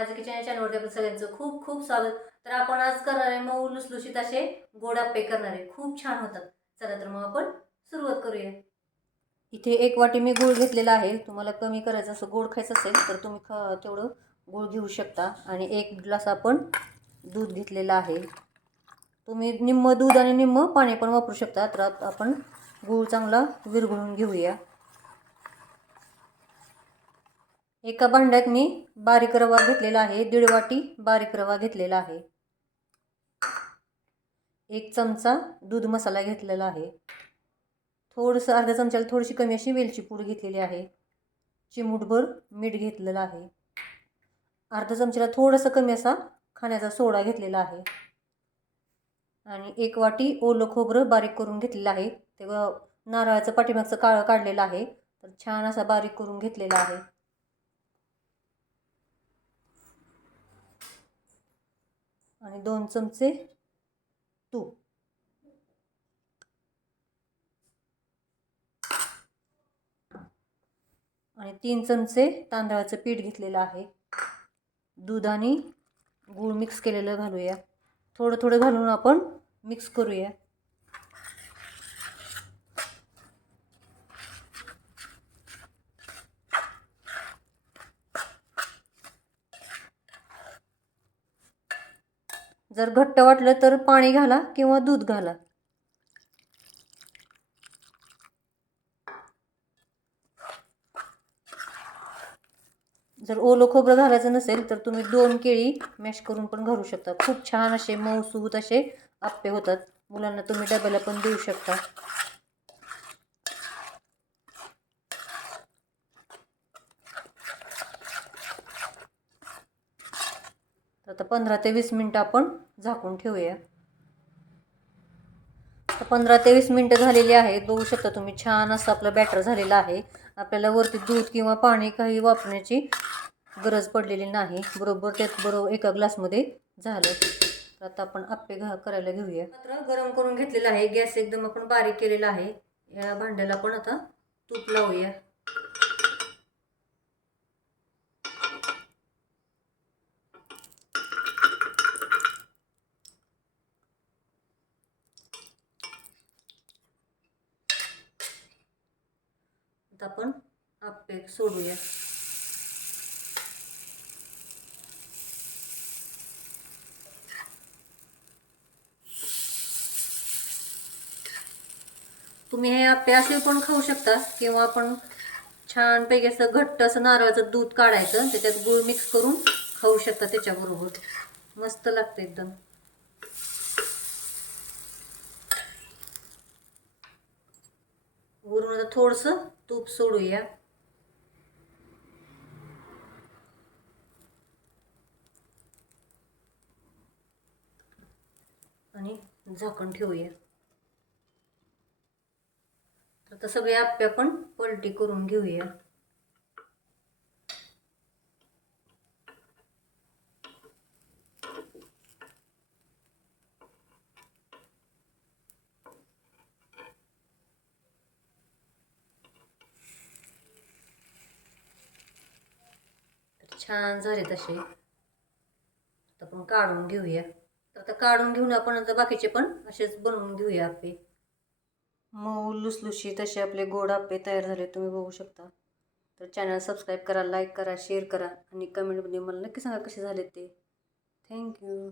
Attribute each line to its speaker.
Speaker 1: माझ्या किचन या चॅनलवरती आपण सगळ्यांचं खूप खूप स्वागत. तर आपण आज करणार आहे मऊ लुसलुशीत असे गोडाप्पे करणार. आहे खूप छान होतात. चला तर मग आपण सुरुवात करूया. इथे एक वाटी मी गूळ घेतलेला आहे. तुम्हाला कमी करायचं असं गोड खायचं असेल तर तुम्ही ख तेवढं गूळ घेऊ शकता. आणि एक ग्लास आपण दूध घेतलेलं आहे. तुम्ही निम्म दूध आणि निम्म पाणी पण वापरू शकता. तर आपण गूळ चांगला विरघळून घेऊया. एका भांड्यात मी बारीक रवा घेतलेला आहे दीड वाटी बारीक रवा घेतलेला आहे. एक चमचा दूध मसाला घेतलेला आहे. थोडंसं अर्ध्या चमच्याला थोडीशी कमी अशी वेलची पूड घेतलेली आहे. चिमूटभर मीठ घेतलेलं आहे. अर्धा चमच्याला थोडंसं कमी असा खाण्याचा सोडा घेतलेला आहे. आणि एक वाटी ओलं खोबरं बारीक करून घेतलेलं आहे. ते नारळाचं पाठीमागचं काळं काढलेलं आहे. तर छान असा बारीक करून घेतलेला आहे. आणि दोन चमचे तूप. आणि तीन चमचे तांदळाचं पीठ घेतलेलं आहे. दूध आणि गूळ मिक्स केलेलं घालूया. थोडं थोडं घालून आपण मिक्स करूया. जर घट्ट वाटलं तर पाणी घाला किंवा दूध घाला. जर ओलं खोबरं घालायचं नसेल तर तुम्ही दोन केळी मॅश करून पण घालू शकता. खूप छान असे मऊसूत असे आप्पे होतात. मुलांना तुम्ही डब्याला पण देऊ शकता. आता पंधरा ते वीस मिनटं आपण झाकून ठेवूया. आता पंधरा ते वीस मिनटं झालेली आहेत बघू शकता तुम्ही छान असं आपलं बॅटर झालेलं आहे. आपल्याला वरती दूध किंवा पाणी काही वापरण्याची गरज पडलेली नाही. बरोबर त्यात बरोबर एका ग्लासमध्ये झालं. तर आता आपण आप्पे घा करायला घेऊया. मात्र गरम करून घेतलेलं आहे. गॅस एकदम आपण बारीक केलेला आहे. या भांड्याला आपण आता तूप लावूया. आता आपण आप्पे सोडूया. तुम्ही हे आप्पे असे पण खाऊ शकता किंवा आपण छानपैकी असं घट्ट असं नारळाचं दूध काढायचं त्याच्यात गुळ मिक्स करून खाऊ शकता त्याच्याबरोबर. मस्त लागतं एकदम. वरून आता थोडंसं तूप सोडूया. आणि झाकण ठेवूया. तर सगळे आप्या पण पलटी करून घेऊया. छान झाले तसे. आता आपण काढून घेऊया. तर आता काढून घेऊन आपण आता बाकीचे पण असेच बनवून घेऊया आपे. मऊ लुसलुशी तसे आपले गोड आप्पे तयार झाले तुम्ही बघू शकता. तर चॅनल सबस्क्राईब करा लाईक करा शेअर करा आणि कमेंटमध्ये मला नक्की सांगा कसे झाले ते. थँक्यू